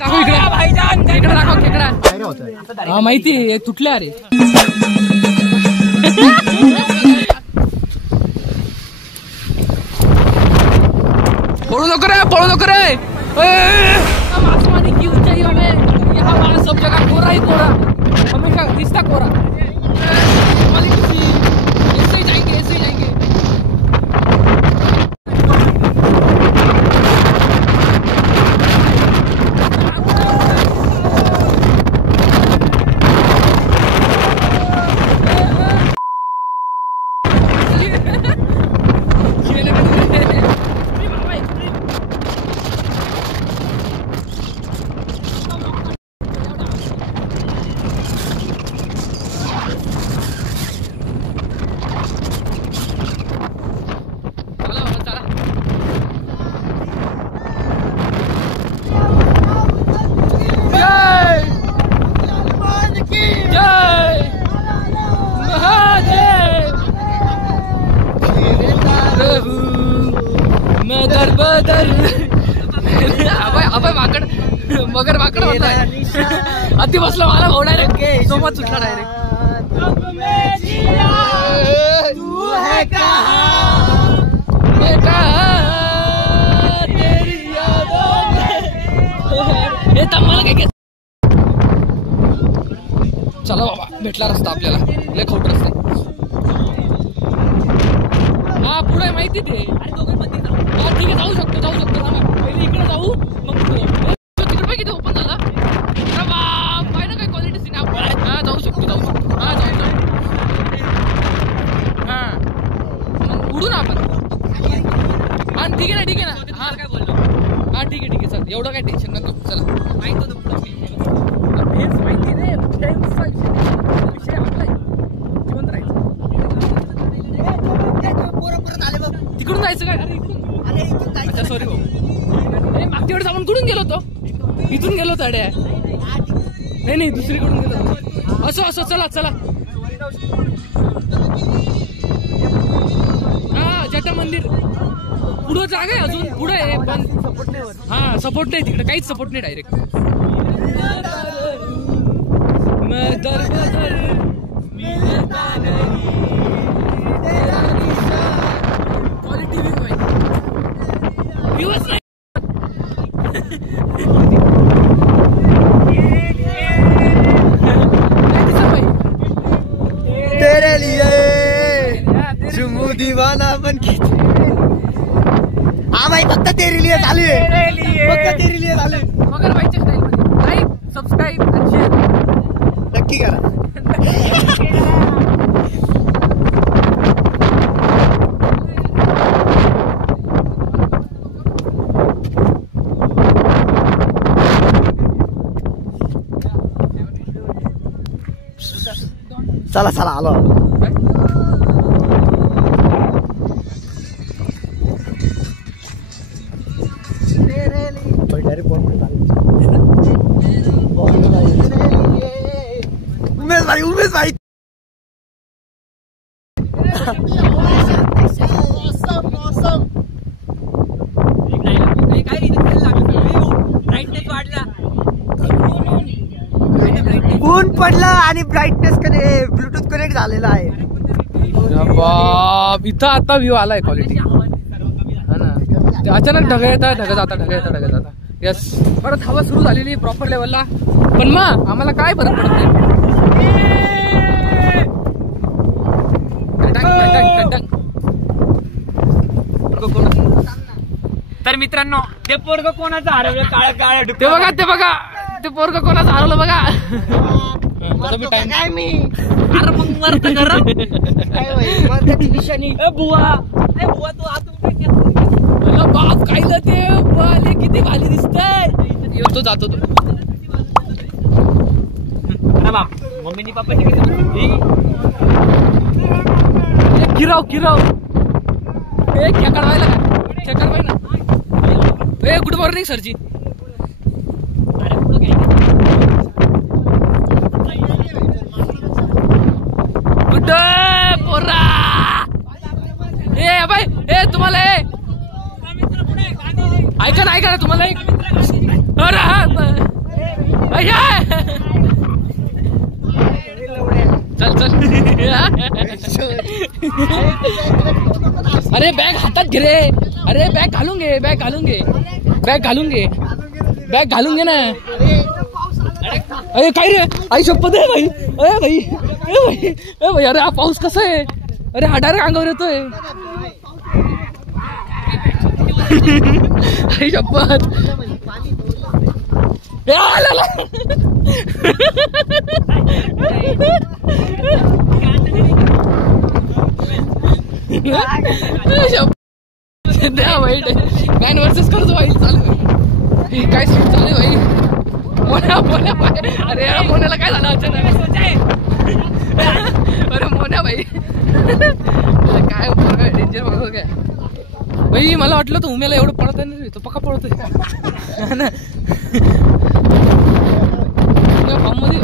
दाखव इकडे, खेकडा दाखव, खेकडा माहिती तुटल्या अरे. पळू नको रे, पळू नको रे. आसमानी की ऊंचाइयों में यहाँ वहाँ सब जगह कोरा ही कोरा, हमेशा रिश्ता कोरा. ऐसे ही जाएंगे, ऐसे ही जाएंगे. मगर माकड होताय अति बसला मला भाऊ डायरेक्ट सोबत सुटला डायरेक्ट. हे तम्हाला काय चला बाबा भेटला रस्ता आपल्याला, लय खोट रस्ता. हा पुढे माहिती ते. हा ठीक आहे जाऊ शकतो, जाऊ शकतो. पहिले इकडे जाऊ मग पुढे. किती ओपन झाला पाहिजे काय क्वालिटी सीन. हा जाऊ शकतो, जाऊ शकतो. हा जाऊ शकतो. हा मग उडू ना आपण. हा ठीक आहे ना, ठीक आहे ना. हा काय बोललो. हा ठीक आहे, ठीक आहे. चल एवढं काय टेन्शन नको. चला माहित होतं पुढं माहिती रे. विषय आपला जिवंत राहायचं. तिकडून जायचं काय. अरे इकडून. अच्छा सॉरी भाऊ. मागच्या वेळेस आपण कुठून गेलो होतो. इथून गेलो अड्या. नाही नाही दुसरीकडून गेलो. असं असं चला चला. हा जटा मंदिर पुढं जागा आहे अजून पुढे आहे पण हा सपोर्ट नाही तिकडे, काहीच सपोर्ट नाही डायरेक्ट. क्वालिटी व्ह्यूच नाही. तेरे लिए चुमू दीवाना बन के. हा भाई फक्त तेरे लिए चालू आहे, फक्त तेरे लिए चालू आहे. मगर भाईच्या स्टाईल मध्ये लाईक सबस्क्राईब आणि शेअर नक्की करा. चला चला आलो. उमेश भाई, उमेश भाई. ऊन पडला आणि ब्राईटनेस ब्लूटूथ कनेक्ट झालेला आहे. बाप इथं आता व्ह्यू आलाय क्वालिटी. हा ना अचानक ढग येतात, ढग जाता, ढग येतात, ढग जाता. यस परत हवा सुरू झालेली प्रॉपर लेवलला. पण मग आम्हाला काय फरक पडत नाही. तर मित्रांनो ते पोरग कोणाचं हरवलं. काळ काळ ते बघा, ते बघा ते पोरग कोणाचं हरवलं बघा. काय मी अरे मग मरत घर दिशानी. बुवा बुवा तू आतून बाप खायला ते बाले किती भारी दिसतंय. येतो जातो तो बाप. मम्मीनी पप्पाची किराव किराव खेकड व्हायला का. खेकड व्हाय ना. गुड मॉर्निंग सरजी. गुड पोरा. ए बाय ए तुम्हाला ऐका ना तुम्हाला. अरे हा चल चल अरे बॅग हातात घे रे. अरे बॅग घालून घे बॅग घालून घे बॅग घालून घे बॅग घालून घे ना. अरे काय रे आई शपथ आहे भाई. अरे भाई ए भाई अरे हा पाऊस कसा आहे. अरे हा डायरेक्ट अंगावर येतोय. आई शपथ वाईट मॅन वर्सेस कर्ज वाईट चालू आहे. काय सूट चालू आहे भाई. मोन्या मोन्या अरे मोन्याला काय झालं अचानक. अरे मोन्या भाई काय डेंजर बघ काय भाई. मला वाटलं तर उमेला एवढं पळत नाही तो पक्का पळतोय ना. फॉर्म मध्ये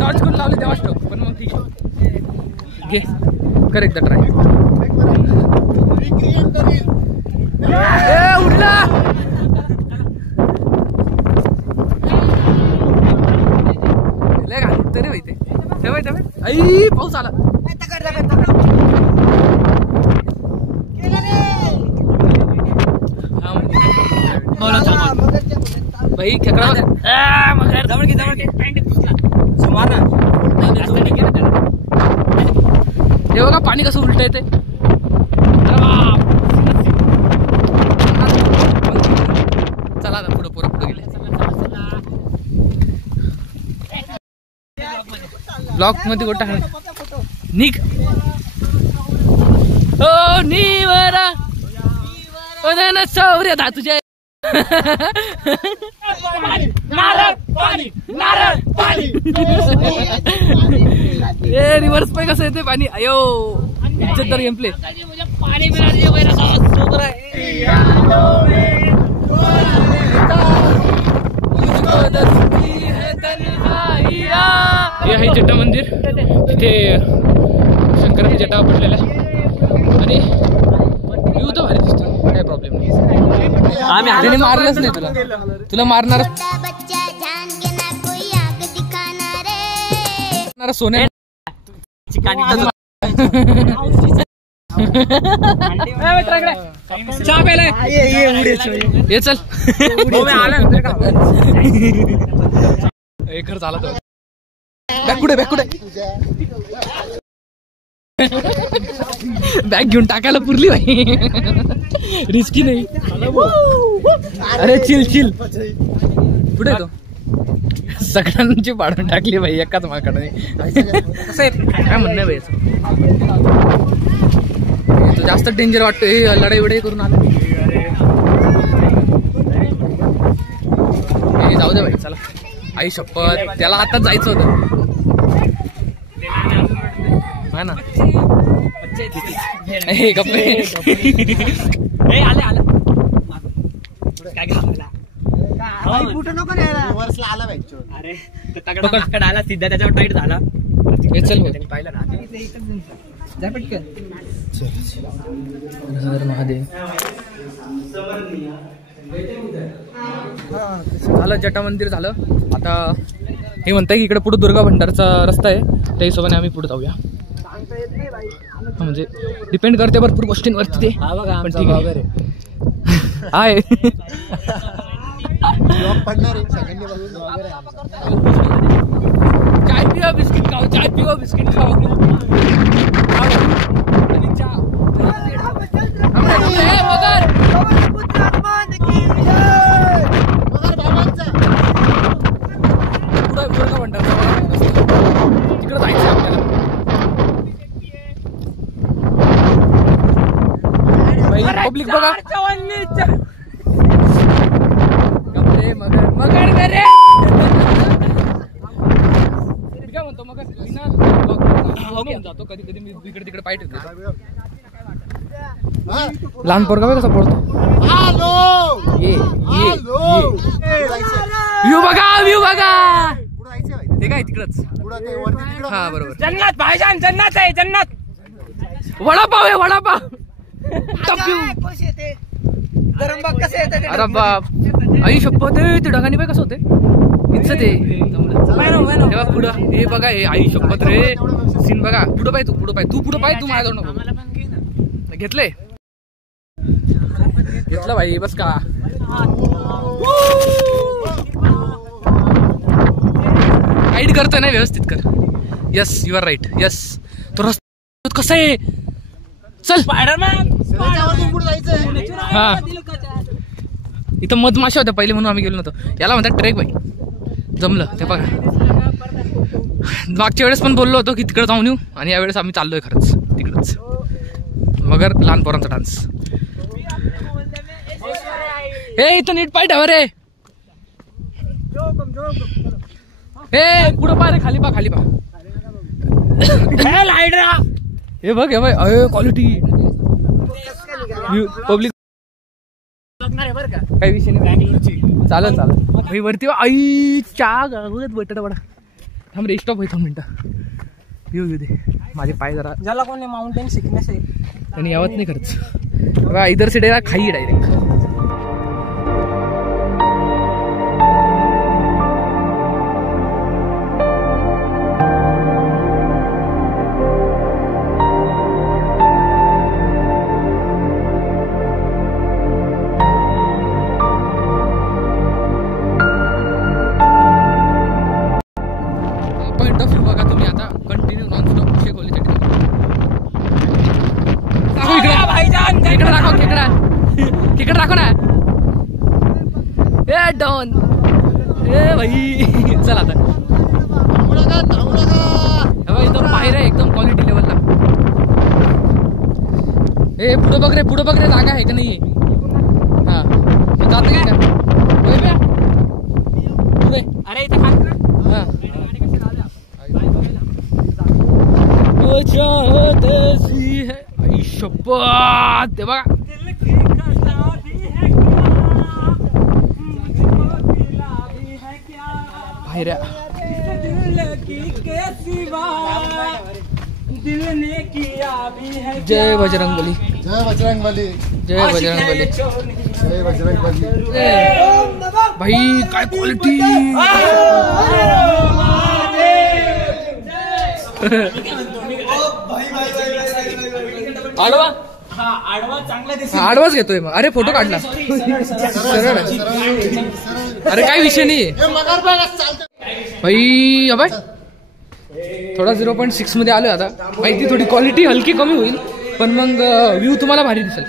टॉर्च करून लावले तेव्हाच ठेव. पण मग ठीक आहे घे कर एकदा ट्राय. उडला लय घाल तरी माहिती तेव्हा तेव्हा आई पाऊस आला. भाई खेकडा हे बघा पाणी कसं उलट येते. चला ना पुढे पुढे गेले. ब्लॉक मध्ये गोटा निघ ओ निवरा ओ ना सौर्य धा तुझ्या. ए रिव्हर्स पे कसं येते पाणी. अयो इज्जतदार गेम प्ले. हे आहे जटा मंदिर. तिथे शंकराची जटा पडलेला आणि व्ह्यू तर भारी दिसतो. काय प्रॉब्लेम नाही. आम्ही हाताने मारलंच नाही तुला. तुला मारणार सोन्या चहा प्यायलाय ये चल. खरंच आला तो. बॅग कुठे बॅग कुठे. बॅग घेऊन टाकायला पुरली भाई. रिस्की नाही. अरे चिल चिल कुठे तो. सगळ्यांची पाडून टाकली भाई एकाच माकडे. काय म्हणणं भाई तो जास्त डेंजर वाटतोय. लढाई वडाई करून आला. जाऊ दे भाई चला. आई शपथ त्याला आताच जायचं होतं हा ना. गप्पे आले आला काय घाबरला. अरे तगडा आला सिद्धा त्याच्यावर टाईट झाला. चल पाहिलं ना पटकन. हर महादेव झालं. जटा मंदिर झालं. आता हे म्हणताय की इकडे पुढे दुर्गा भंडारचा रस्ता आहे. त्या हिशोबाने आम्ही पुढे जाऊया. म्हणजे डिपेंड करते भरपूर गोष्टींवरती ते. पण ठीक आहे आहे. चाय पिवा बिस्किट खाओ. चाय पिवा बिस्किट खाओ. आणि चहा तिकडे जायचं आपल्याला. पब्लिक बघा मगर मगर रे. काय म्हणतो मगर जातो कधी कधी मी इकडे तिकडे पाय ठेवतो. लहान पोरगा बघ कसा पडतो. व्ह्यू बघा व्ह्यू बघा. ते काय तिकडच. हा बरोबर. जन्नत भाईजान जन्नत आहे जन्नत. वडापाव आहे वडापाव. गरम बघ कसं येतं ते. अरे बाप आई शपथ आहे ते ढगाने बाई कसं होते इथं ते तेव्हा पुढं हे बघा हे आई शपथ रे सीन बघा पुढं पाय तू पुढं पाय तू माझ्याजवळ नको घेतलंय घेतलं भाई बस का गाईड करतोय ना व्यवस्थित कर yes you are right yes तो रस्ता कसा आहे चल हा इथं मधमाशा होत्या पहिले म्हणून आम्ही गेलो नव्हतो याला म्हणतात ट्रेक बाई जमलं ते बघा मागच्या वेळेस पण बोललो होतो की तिकडे जाऊन येऊ आणि यावेळेस आम्ही चाललोय खरंच तिकडच मगर लहान पोरांचा डान्स हे इथं नीट पाय ठेवा रे हे पुढं पा रे खाली पा हे बघ हे क्वालिटी पब्लिक काही विषय नाही चालेल भाई वरती आई चहा बटाटा वडा थांब रे स्टॉप होईल 2 मिनिटं येऊ दे माझे पाय जरा ज्याला कोणी माउंटेन सिकनेस आहे त्यांनी यावत नाही खरंच इधर से खाई डायरेक्ट खेकडा दाखव ना ए डॉन ए भाई चल आता एकदम बाहेर आहे एकदम क्वालिटी लेवलला ए पुढं बघ रे जागा आहे का नाही हा जात का पुढे अरे इथे शपथ ते बघा बाहेर जय बजरंगबली भाई काय क्वालिटी आडवा आडवाच घेतोय मग अरे फोटो काढला अरे काय विषय नाही भाई अबे थोडा 0.6 मध्ये आलोय आता माहिती थोडी क्वालिटी हलकी कमी होईल पण मग व्ह्यू तुम्हाला भारी दिसेल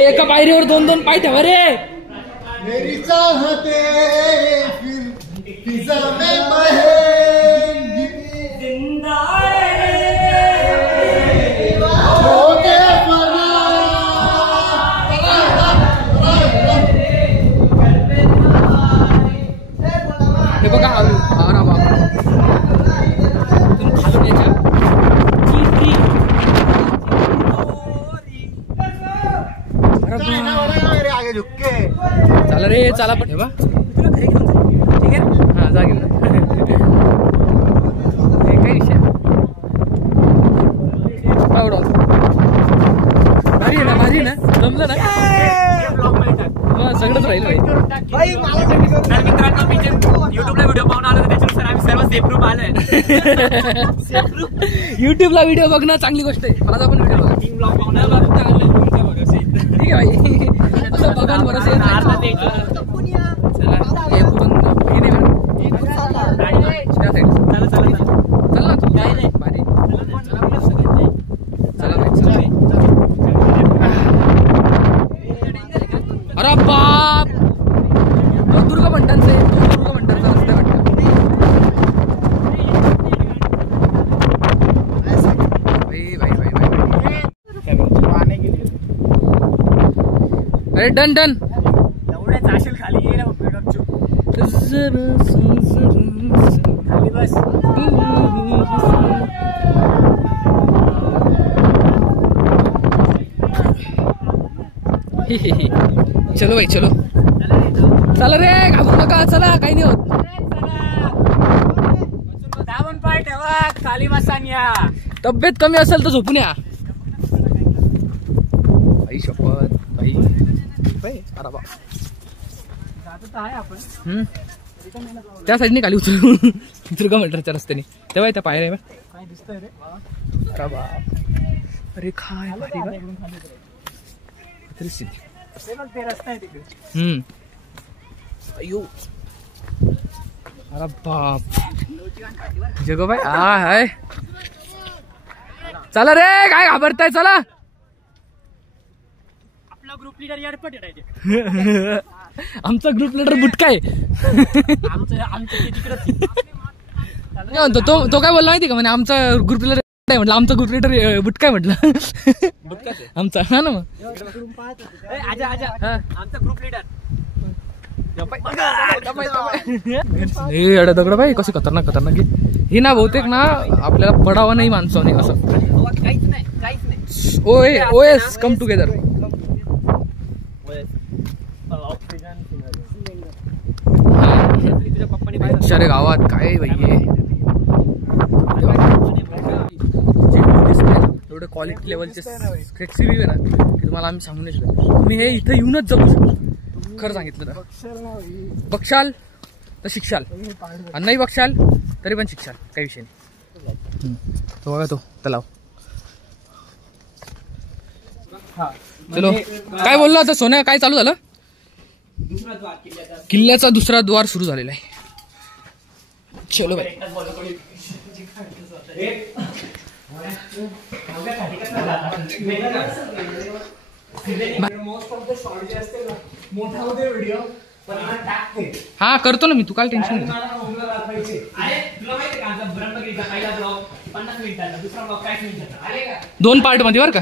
एका पायरीवर 2-2 पाय ठेवा रे मेरी चाहते फिजा में बहेंगी जिंदा हे बघा अरे बाबा चला रे चला पण ठेवा ठीक आहे हा जा घेऊन काय विषय भारी ना जमलं ना सगळंच राहील भाई युट्यूबला व्हिडिओ पाहून आलो त्याच्यानुसार आम्ही सर्व सेफ ग्रुप आलोय युट्यूबला व्हिडिओ बघणं चांगली गोष्ट आहे माझा पण व्हिडिओ बघा ब्लॉग पाहून ठीक आहे भाई बघा भरोसा अरे बाप दुर्गा भंडांचे रस्ते अरे डन एवढ्याच आशील खाली गेला खाली बस चलो भाई चलो, चला रे, घाबरू नका, चला, काही नाही होत. दाबून पाय ठेवा, खाली बसान या. तब्येत कमी असेल तर झोपून या. आई शपथ भाई, अरे बा, आहे आपण. त्या साईडने खाली उचलू दुर्गा मंदिराच्या रस्त्याने, तेव्हा त्या पायऱ्या काय दिसतंय रे. अरे बा, अरे काय भारी बा. ते रस्ता आहे तिकडे. अयो, अरे बाप, जगो भाई, हाय, चला रे, काय घाबरताय, चला. आपला ग्रुप लीडर एअरपोर्ट येते. आमचा ग्रुप लीडर बुटका आहे. म्हणतो तो काय बोलला माहिती का, म्हणजे आमचा ग्रुप लीडर म्हटलं, आमचा ग्रुप लीडर बुटका आहे म्हटलं. आमचा, हा ना मग, आमचा ग्रुप लीडर. अडा दगड भाई, कसे खतरनाक खतरनाक हे ना, बहुतेक ना आपल्याला पडावं नाही माणसाने असं. काहीच नाही. OS come together. अरे गावात काय भाई, एवढे क्वालिटी लेवलचे सेक्सी व्ह्यू आहे ना की तुम्हाला आम्ही सांगू नाही शकत. तुम्ही हे इथं येऊनच जगू शकता, खरं सांगितलं तर. बघशाल तर शिक्षाल, आणि नाही बघशाल तरी पण शिक्षाल, काही विषय नाही. तो बघा तो तलाव. चलो, काय बोललो आता सोन्या, काय चालू झालं. किल्ल्याचा दुसरा द्वार सुरू झालेला आहे. चलो भाई, हा करतो ना मी, तू काय टेन्शन नाही. दोन पार्ट मध्ये बरं का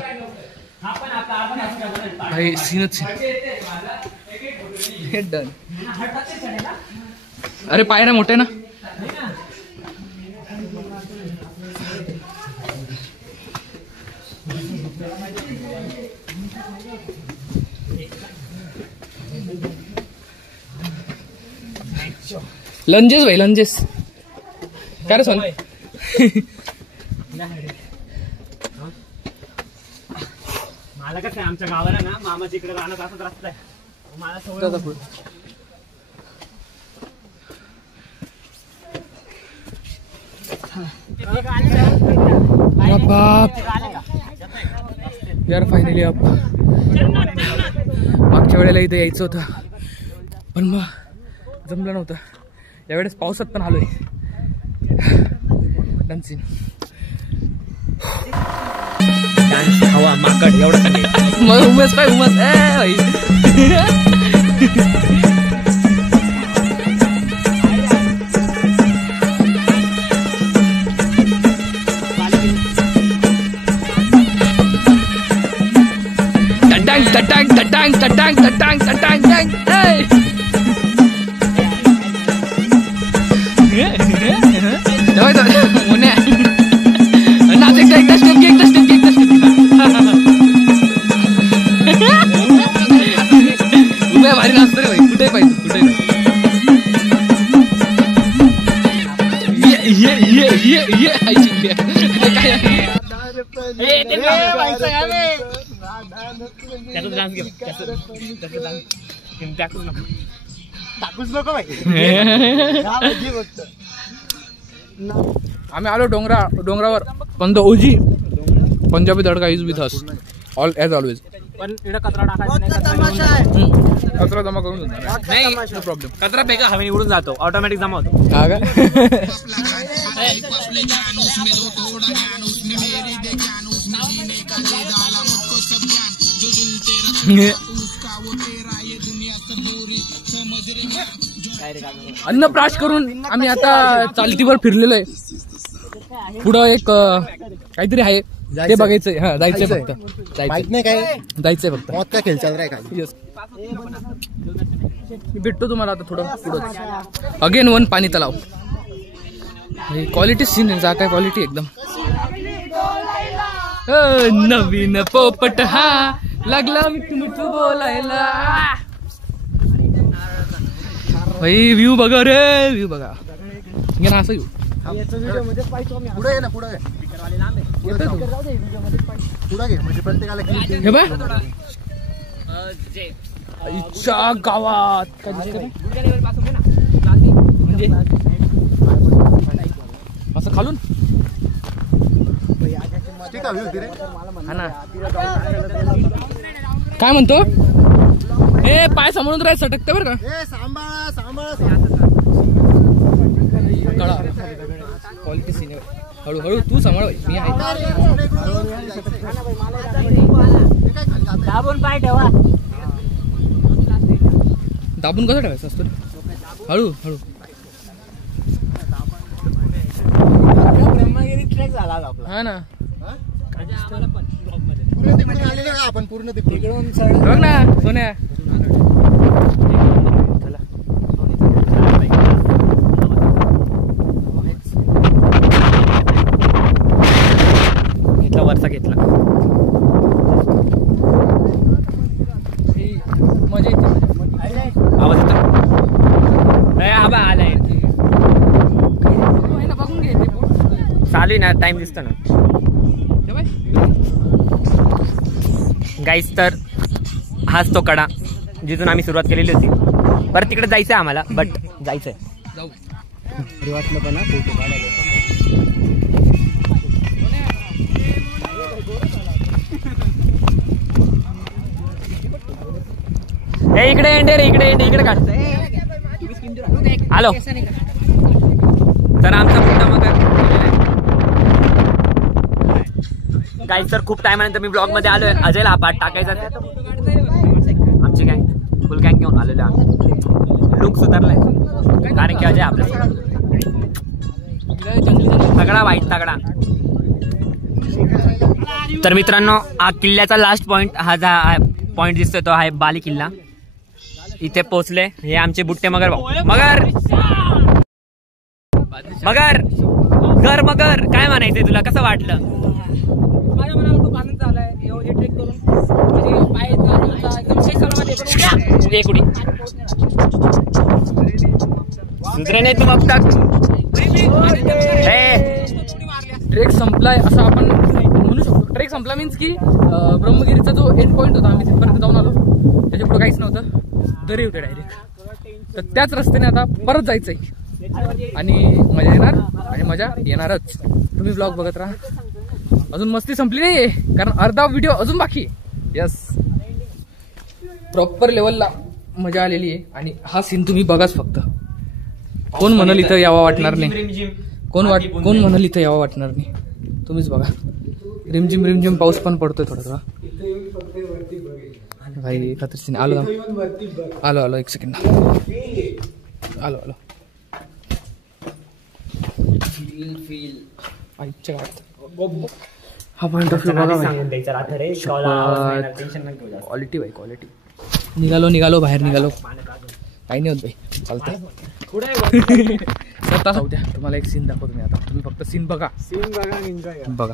भाई, सीनच डन. अरे पायऱ्या मोठे ना. लंजेस भाई, लंजेस काय रे सोन. मला कसं आहे, आमच्या गावाला ना मामाच्या इकडे राहण्यात असंच रस्ता आहे. मला सवय. बाप यार, फायनली आप मागच्या वेळेला इथे यायचं होतं पण मग जमलं नव्हतं. यावेळेस पावसात पण आलोय. डान्सिंग हवा माकड एवढं मग उमेश काय उमेश भाई. Tatang tatang tatang tatang tatang tatang tatang. Hey. Давай давай. Моне. ना एक स्टेप उभे भारी नाचतो रे भाई. कुठे पाहिजे कुठे. ये आई चिंग्या. काय टाकूच नको भाई. आम्ही आलो डोंगरावर. पण the OG Punjabi tadka is with us all as always. पण इकडे कचरा टाकायचा नाही. कचरा जमा करून नाही, नो प्रॉब्लेम. कचरा बेगा हवे उडून जातो, ऑटोमॅटिक जमा होतो. हा का. अन्नप्राश करून आम्ही आता चालतीवर फिरलेलो आहे. पुढं एक काहीतरी आहे ते बघायचंय. हा जायचंय फक्त. नाही काय जायचंय फक्त. मौत का खेळ चाल रहा है. भेटतो तुम्हाला आता थोडं पुढं. अगेन वन पाणी तलाव. क्वालिटी सीन आहे. जा काय क्वालिटी एकदम. नवीन पोपट हा लागला मिठू बोलायला. भाई व्ह्यू बघा रे, व्ह्यू बघा. घे ना असं घेऊ. पुढे ये ना, पुढे पुढे घे म्हणजे प्रत्येकाला हे बघ इच्छा गावात म्हणजे असं खालून ठीक आहे व्ह्यू रे. हा ना. काय म्हणतो हे पाय समोरून राहायचं सटकतं बरं का. ए सांभाळा सांभाळा. क्वालिटी सीन हळूहळू तू सांभाळ मी आहे. दाबून पाय ठेवा. दाबून कसं ठेवायचं असतं हळू हळू. ब्रह्मगिरी ट्रेक झाला आपला. हा ना पूर्ण तिकडून आलेले का आपण, पूर्ण तिकडून बघ ना सोन्या. घेतला वरचा घेतला. मजा येते. आवाज येतो. आबा आलाय. बघून घे चालू आहे ना, टाइम दिसतो ना गाईस. तर हाच तो कडा जिथून आम्ही सुरुवात केलेली होती. परत तिकडे जायचंय आम्हाला, बट जायचंय. जाऊ. वाटलं पण फोटो काढायला. इकडे एंडे रे, इकडे काढ. हॅलो. तर आमचा मोठा मगर गाईस. तर खूप टायमानंतर मी ब्लॉग मध्ये आलोय. अजयला पाठ टाकायचा. आमची गँग फुल गँग घेऊन आलेलो आम्ही. लुक सुधारलाय कारण की अजय आपल्या तगडा वाईट तगडा. तर मित्रांनो हा किल्ल्याचा लास्ट पॉइंट हा पॉइंट दिसतोय तो आहे बाली किल्ला. इथे पोहोचले. हे आमचे बुट्टे मगर भाऊ. मगर मगर घर मगर काय म्हणायचंय तुला, कसं वाटलं? माझ्या मनाला खूप आनंद झालाय हे ट्रेक करून. म्हणजे पाय एकदम कुडी दुसरे नाही तू बघता. ट्रेक संपलाय असं आपण म्हणू शकतो. ट्रेक संपला मीन्स की ब्रह्मगिरीचा जो एंड पॉईंट होता आम्ही तिथपर्यंत जाऊन आलो. त्याच्या पुढे काहीच नव्हतं, दरी होते डायरेक्ट. तर त्याच रस्त्याने आता परत जायचंय आणि मजा येणार आणि मजा येणारच. तुम्ही ब्लॉग बघत राहा. अजून मस्ती संपली नाहीये कारण अर्धा व्हिडिओ अजून बाकी आहे. यस प्रॉपर लेवलला मजा आलेली आहे आणि हा सीन तुम्ही बघाच फक्त. कोण म्हणाल इथं यावा वाटणार नाही, कोण म्हणाल इथं यावा वाटणार नाही. तुम्हीच बघा. रिमझिम रिमझिम पाऊस पण पडतोय थोडा थोडा. भाई खतर सीन. आलो एक सेकंड. आलो आईच्या गावात हा पॉइंट ऑफ व्ह्यू बघा. क्वालिटी भाई क्वालिटी. निघालो बाहेर निघालो. काही नाही होत भाई, चालतंय. स्वतः जाऊ द्या. तुम्हाला एक सीन दाखवतो मी आता. तुम्ही फक्त सीन बघा. बघा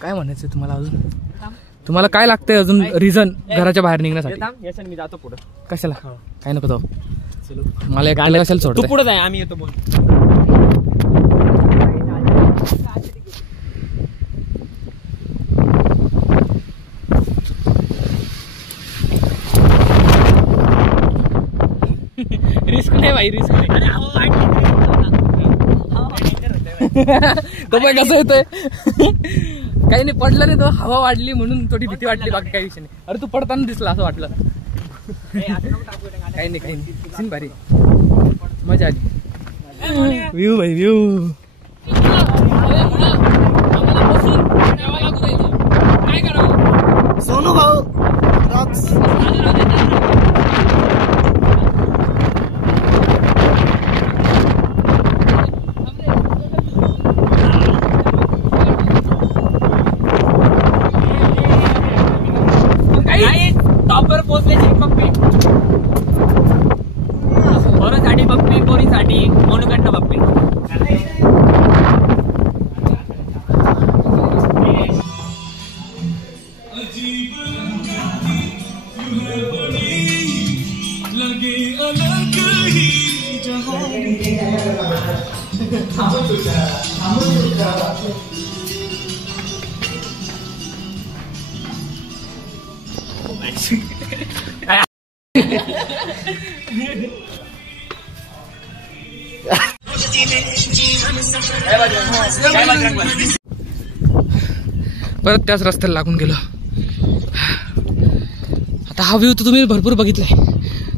काय म्हणायचं तुम्हाला. अजून तुम्हाला काय लागतंय अजून रिझन घराच्या बाहेर निघण्यासाठी? मी जातो पुढे. कशाला काय नको जाऊ. मला गाडी कशाला सोडतो. पुढे जाय, आम्ही येतो. बोल. रिस्क नाही भाई, रिस्क नाही. तो पण कसं येतोय काही नाही. पडलं नाही तो, हवा वाढली म्हणून थोडी भीती वाटली, बाकी काही विषय नाही. अरे तू पडताना दिसला असं वाटलं. काही नाही सीन भारी, मजा आली. व्ह्यू भाई व्ह्यू. काय करावं सोनू भाऊ टॉपर पोचल्याची पप्पी पोरीसाठी पप्पी, पोरीसाठी मोनूकडनं पप्पी. परत त्याच रस्त्याला लागून गेलो. आता हा व्ह्यू तर तुम्ही भरपूर बघितलाय,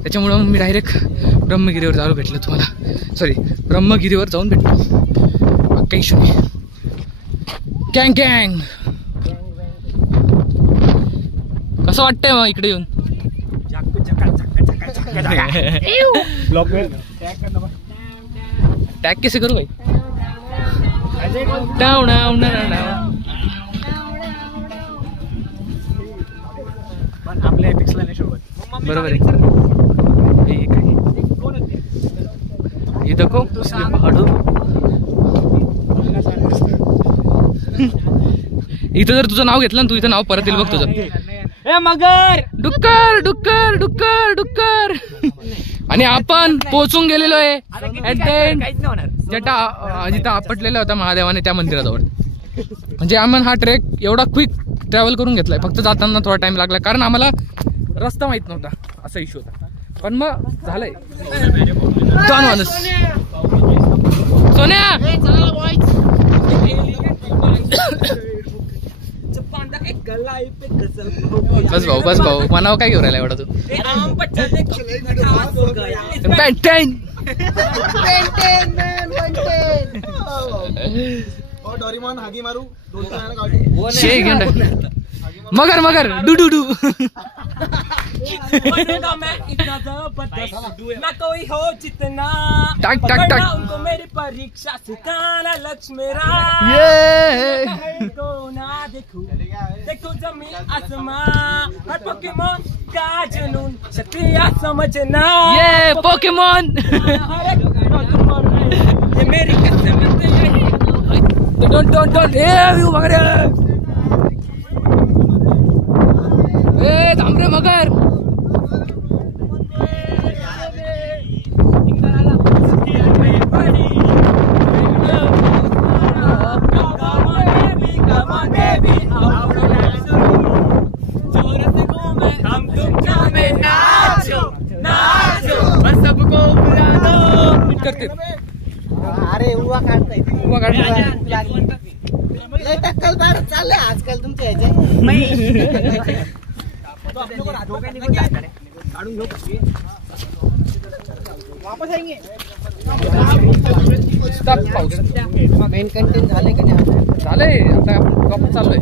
त्याच्यामुळं मी डायरेक्ट ब्रह्मगिरीवर जाऊन भेटलो तुम्हाला. सॉरी, ब्रह्मगिरीवर जाऊन भेटलो. काही इशू नाही. गँग गँग कसं वाटतंय मग इकडे येऊन? टॅग कैसे करू भाई? Down down down. आपल्या एपिक्सला नाही शोभत. बरोबर आहे. ये देखो ये पहाड़ों. इथं जर तुझं नाव घेतलं ना, तू इथं नाव परत येईल बघ तुझं. ए मगर डुक्कर डुक्कर डुक्कर डुक्कर. आणि आपण पोहोचून गेलेलो आहे जिथं आपटलेला होता महादेवाने, त्या मंदिराजवळ. म्हणजे आम्हाला हा ट्रेक एवढा क्विक ट्रॅव्हल करून घेतलाय. फक्त जाताना थोडा टाइम लागला, कारण आम्हाला रस्ता माहित नव्हता, असा इश्यू होता. पण मग झालंय. डॉन माणूस सोन्या. बस भाऊ बस भाऊ, मनाव काय घेऊन राहिला एवढा तू? मगर मगर डू डू डू. टाक टाक टाक. उनको मेरी परीक्षा सिखाना लक्ष्य मेरा. देखो जमीन आसमान, हर पोकेमोन का जुनून, शक्तियाँ समझना. ये पोकेमोन. ये मेरी किस्मत है. Don't don't don't. ए थांब रे मगर. करते. अरे उवा काढताय, उभा काढ. लय टक्कल काढत चाललंय आजकाल तुमच्या ह्याचे. पाऊस मेन कंटेंट झाले का नाही? झालंय आता प्रॉपर चालू आहे.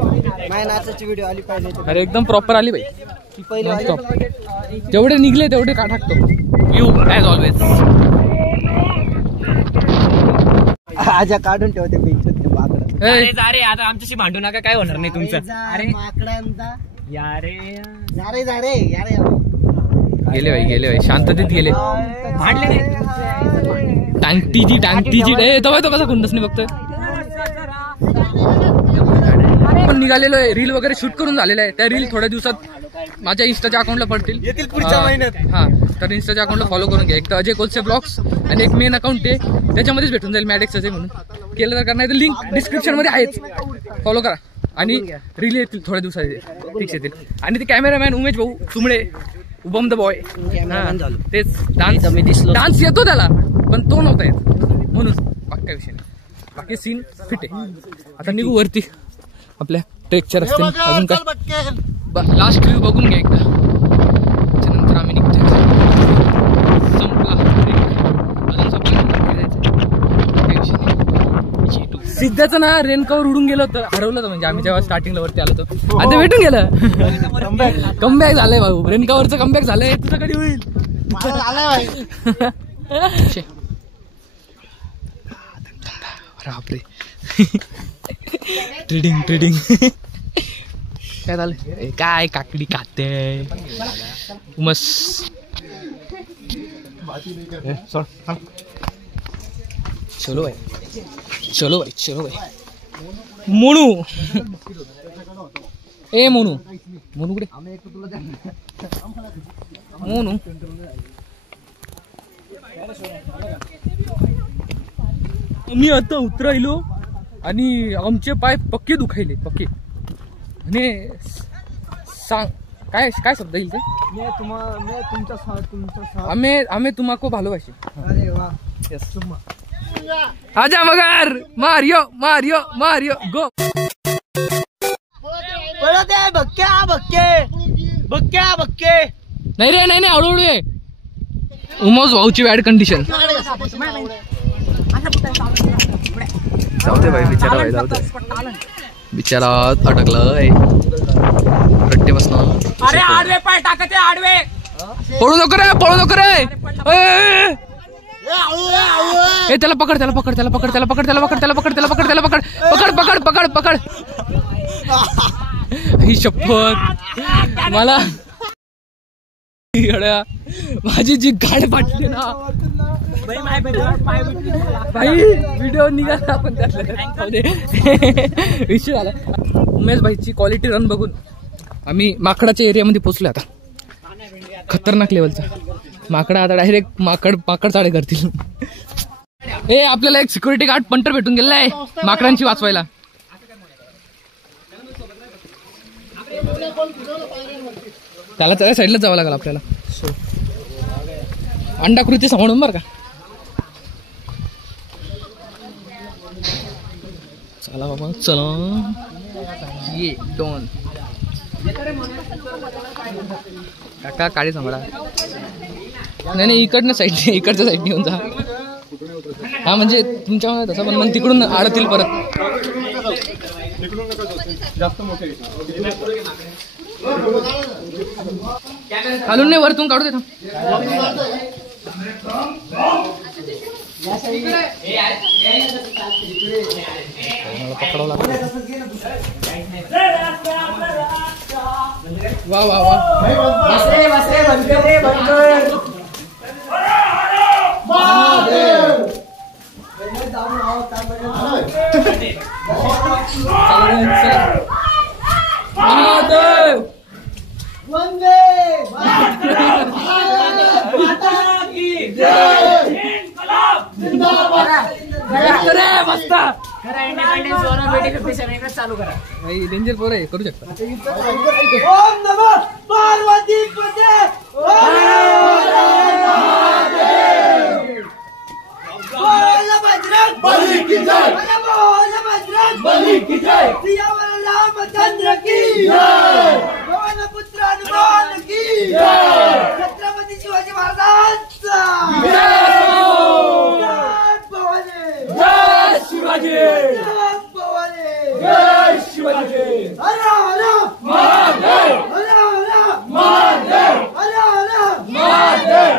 माझ्या नाचाची व्हिडिओ आली पाहिजे. अरे एकदम प्रॉपर आली भाई. ती पहिले आली. जेवढे निघले तेवढे का टाकतो. You as always. आजा काढून ठेवते बाकडा. अरे आता आमच्याशी भांडू नका, काय होणार नाही तुमचं. अरे माकडांचा यारे जारे जारे यारे. गेले भाई शांततेत गेले. भांडले नाही. टांगटीची तो कसा कुंडच नाही बघतोय. पण निघालेलो आहे, रील वगैरे शूट करून झालेलं आहे. त्या रील थोड्या दिवसात माझ्या इंस्टाच्या अकाउंटला पडतील. येतील पुढच्या महिन्यात. हा, तर इंस्टाच्या अकाउंटला फॉलो करून घ्या. एक तर अजय कोलसे ब्लॉग्स आणि एक मेन अकाउंट आहे, त्याच्यामध्येच भेटून जाईल मॅडेक्सचं म्हणून. केलं तर करणार, लिंक डिस्क्रिप्शन मध्ये आहेच, फॉलो करा. आणि रील येतील थोड्या दिवसात फिक्स येतील. आणि ते कॅमेरामॅन उमेश भाऊ तुमडे, उबम द बॉय, तेच डान्स येतो त्याला, पण तो नव्हता येत म्हणून. बाकी विषय नाही, बाकी सीन फिट आहे. आता निघू वरती आपल्या ट्रेकच्या रस्त्याने. अजून काय लास्ट व्ह्यू बघून घ्या एकदा, त्याच्यानंतर आम्ही निघतोय. संपला अजून सिद्धाचं ना रेनकवर उडून गेलो होतं, हरवलं होतं. म्हणजे आम्ही जेव्हा स्टार्टिंगला वरती आलो होतो, आता भेटून गेलं. कमबॅक झालंय भाऊ, रेनकावरचं कमबॅक झालंय. तुझं कधी होईल? बापरे. ट्रेडिंग काय झालं? काय काकडी खाते मस्त. चलो भाई. मोनू मोनू कुठे? मोनू मी आता उतरायलो आणि आमचे पाय पक्के दुखायले पक्के. आणि सांग काय काय शब्द येईल ते आम्ही तुम्हाला भालोबाशी. अरे वा. आजा मगर मारियो मारियो मारियो गो. पळत आहे बक्क्या बक्के बक्क्या बक्के. नाही रे नाही हळूहळू आहे. उमोज भाऊची बॅड कंडिशन. जाऊ दे भाई बिचारा भाई जाऊ दे. बिचारा अटकलाय रट्टे बसणं. अरे आडवे पाय टाकते आडवे. पळू नको रे पळू नको रे. ए त्याला पकड त्याला पकड त्याला पकड त्याला पकड त्याला पकड त्याला पकड त्याला पकड त्याला पकड पकड पकड पकड पकड. ही शपथ मला माझी जी गाड फाटली ना भाई. व्हिडिओ निघाला आपण त्यातला विषय झाला. उमेश भाईची क्वालिटी रन बघून आम्ही माकडाच्या एरियामध्ये पोहोचलो आता. खतरनाक लेवलचा माकडा. आता डायरेक्ट माकड चाळे करतील. ए आपल्याला एक सिक्युरिटी गार्ड पंटर भेटून गेलेला आहे माकडांची वाचवायला. त्याला त्या साईडलाच जावं लागेल आपल्याला. अंडाकृती सांभाळून बरं का. चला बाबा चला. ये दोन काका काळी सांभाळा. नाही इकडनं साईड इकडच्या साईड येऊन जा. हा म्हणजे तुमच्यामध्ये तसं पण मग तिकडून आडतील परत. खालून नाही वरतून काढू दे. पकडावं लागतं. वा वा वा. चालू करा डेंजर पोर आहे करू शकता. ओम नमः पार्वती पते. बोल बजरंग बली की जय. बोल बजरंग बली की जय. सियावर रामचंद्र की जय. पवन पुत्र हनुमान की जय. छत्रपती शिवाजी महाराजांचा जय. भवानी जय शिवाजी. जय भवानी जय शिवाजी. हर हर महादेव. हर हर महादेव. हर हर महादेव.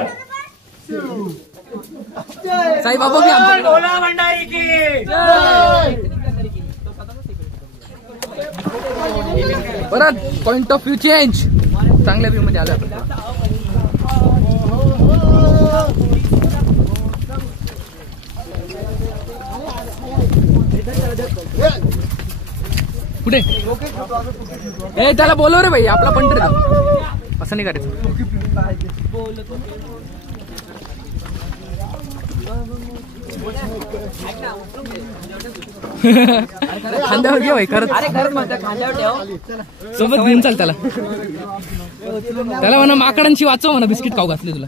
साईबाबा भी आमच्याकडे. डोला भंडारी की परत पॉइंट ऑफ व्ह्यू चेंज. चांगल्या व्ह्यू मध्ये आलो आपण. कुठे ए त्याला बोलव रे भाई. आपला पंटर असं नाही करायचं. खांद्यावर घे भाई. खरंच सोबत घेऊन चाल त्याला. त्याला म्हणा माकडांची वाचव म्हणा. बिस्किट खाऊ घातले तुला.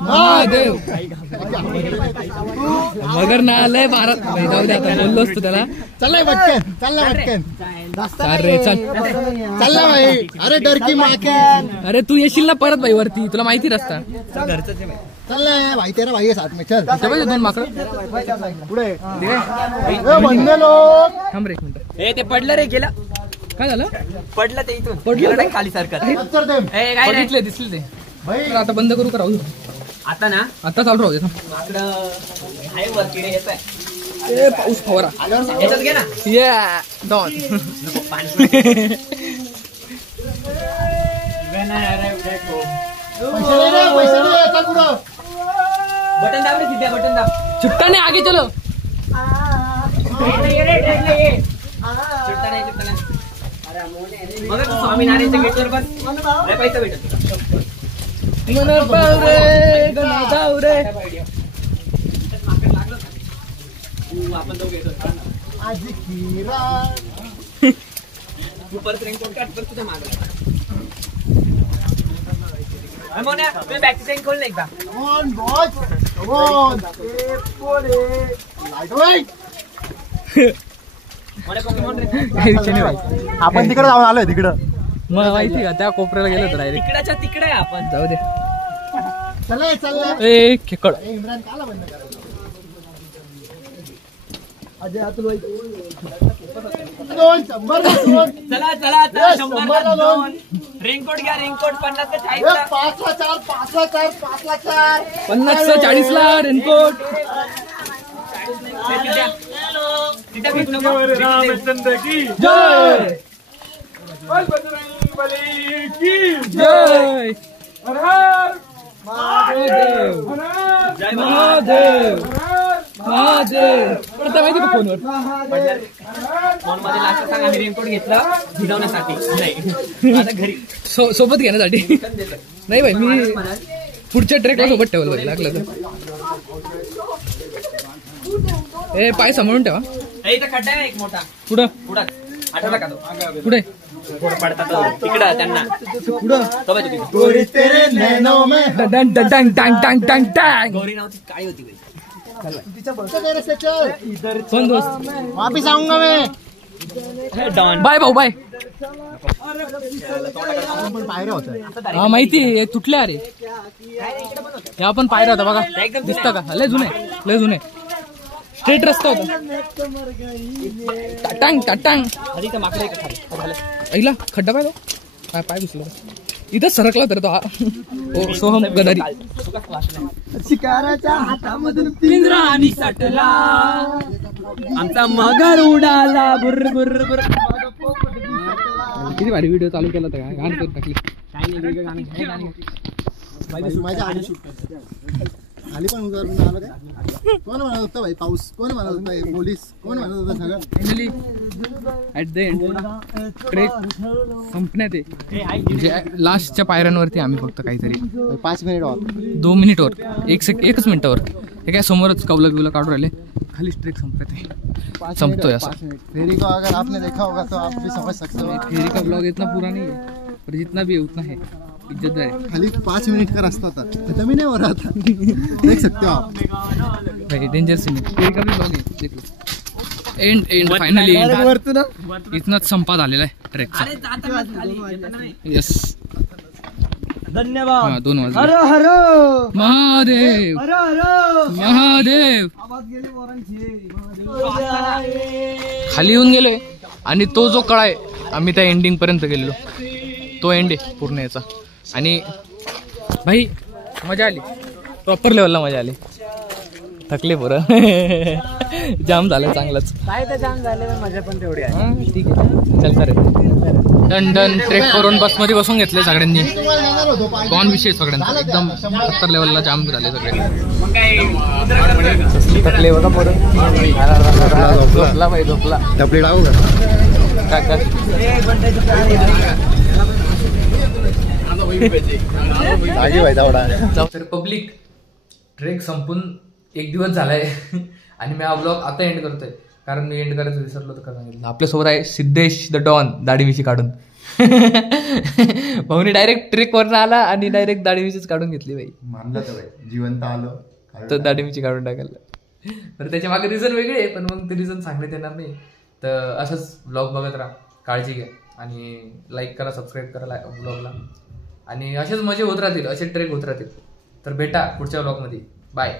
महादेव मगर ना आलंय भारत. जाऊ दे आता बोललो असतो त्याला. चाललाय भटकन चालला भटकन. चाल रे चल. चालला भाई. अरे डरकी माके. अरे तू येशील ना परत भाई वरती. तुला माहिती रस्ता. चाललाय भाई. तेरा भाई साथ में चल. दोन माकड पुढे म्हणले लोक. थांब रे एक मिनिट. ए ते पडलं रे गेलं. काय झालं. पडलं ते इथून पडलं नाही खाली सरकत. उत्तर दे ए काय नाही. बघितले दिसले ते. भाई. तर आता बंद करू का राहू दे? आता ना आता चालू राहू दे. माकडं आहे वरती रे. येत आहे ए पाऊस फवारा. याच्यात घे ना. या डॉन. पैसे दे चल पुढं. बटन दाब रे सिद्ध्या. बटन दाब. छुट्टा नाही आगे चलो. चिडता नाही. मग तू स्वामीनारायणच्या गेटवर बस. लय पैसा भेटत. मन पाव रे गणा जाऊ रे. आपण दोघे आज खीरा परत रेनकोट काढ परत तुझ्या मागे मोन्या तुम्ही बॅक चेंज खोल एकदा on boss on light wait आपण तिकडे जाऊन आलोय तिकडं मग माहिती का त्या कोपऱ्याला गेलो तर तिकडाच्या तिकडे आहे आपण जाऊ दे चल ए खेकड इम्रान काला बंद करा अजय अतुल भाई 200 दोन चला चला चला 100 ला 2 रेनकोट घ्या रेनकोट 50 ते 40 ला 5 ला 4 5 ला 4 5 ला 4 50 ला 40 ला रेनकोट तिथे भेट नको रामचंद्र की जय जय हर हर महादेव जय महादेव महादेव पडता माहिती का फोनवर फोन मध्ये लास्ट सांग आम्ही रेनकोट घेतला भिजवण्यासाठी नाही आता घरी सोबत घेण्यासाठी नाही भाई मी पुढच्या ट्रेकला सोबत ठेवलं भाई लागलं तर ए पाय सांभाळून ठेवा इथं खड्डा आहे एक मोठा पुढं पुढं आठवला का तो पुढे पुढं पडतात तिकडं त्यांना पुढं तो बघ तिकडे गोरी तेरे नैनों में डंग डंग डंग डंग डंग डंग डंग गौरी नावची काळी होती बाई चल कोण दोस्त वापिस आऊंगा मैं डॉन बाय भाऊ बाय पण पायऱ्या होत्या हा माहिती आहे तुटल्या अरे ह्या पण पायऱ्या होता बघा दिसता का लय जुने स्ट्रेट रस्ता होता टाटांग टाटांग आधी तर माकडे का खाली ऐला खड्डा पाहिलो काय पाय घुसलो इथं सरकला तर तो हा ओ सोहम गदारी शिकाराच्या हातामधून पिंजरा आणि सटला आमचा मगर उडाला बुर बुर बुर किती भारी व्हिडिओ चालू केला होता का गाणं करून टाकली काय नाही वेगळं गाणं हे गाणं माझ्या आली पण उदाहरण आलं काय कोण म्हणत होतं भाई पाऊस कोण म्हणत होतं पोलीस कोण म्हणत होतं सगळं finally at the end trek संपण्यात आहे म्हणजे लास्टच्या पायऱ्यांवरती आम्ही फक्त काहीतरी 5 मिनिट और 2 मिनिटवर एकच मिनिटावर हे काय समोरच कवलं बिवलं काढून राहिले खाली ट्रेक संपत आहे संपतोय असा फेरी को अगर आपने देखा होगा तो आप भी समझ सकते हो फेरी का ब्लॉग इतना पूरा नहीं है पर जितना भी है उतना है इज्जत है खाली 5 मिनट का रास्ता था खत्म ही नहीं हो रहा था देख सकते हो आप भाई डेंजर सीन है फेरी का भी ब्लॉग है देख लो एंड फायनली इथनच संपा झालेला आहे ट्रेकचा यस धन्यवाद हा 2 वाजले हर हर महादेव हर हर महादेव आवाज गेली पोरांची खाली येऊन गेलोय आणि तो जो कळा आहे आम्ही त्या एंडिंग पर्यंत गेलेलो तो एंड आहे पूर्ण याचा आणि भाई मजा आली प्रॉपर लेवलला मजा आली थकले बरं जाम झालं चांगलंच काय तर जाम झालं मजा पण तेवढी आहे हा, ठीक आहे चल सर डन डन ट्रेक करून बसमध्ये बसून घेतले सगळ्यांनी गॉन विषय सगळ्यांचा एकदम 70 लेवलला जाम झाले सगळे थकले बघा पोरं झोपला भाई झोपला डबली टाकू का काय काय आगे भाई दावडा तर पब्लिक ट्रेक संपून 1 दिवस झालाय आणि मी हा ब्लॉग आता एंड करतोय कारण मी एंड करायचं विसरलो तर सांगितलं आपल्यासोबत आहे सिद्धेश द डॉन दाढी काढून भाऊनी डायरेक्ट ट्रेक वरनं आला आणि डायरेक्ट दाढी काढून घेतली बाई मानलं तर भाई जिवंत आलो तर दाढी काढून टाकायला तर त्याच्या मागे रिझन वेगळे आहे पण मग ते रिझन सांगण्यात येणार नाही तर असंच ब्लॉग बघत राहा काळजी घ्या आणि लाईक करा सबस्क्राईब करा ब्लॉगला आणि असेच मजे होत राहतील असे ट्रेक होत राहतील तर भेटा पुढच्या ब्लॉगमध्ये बाय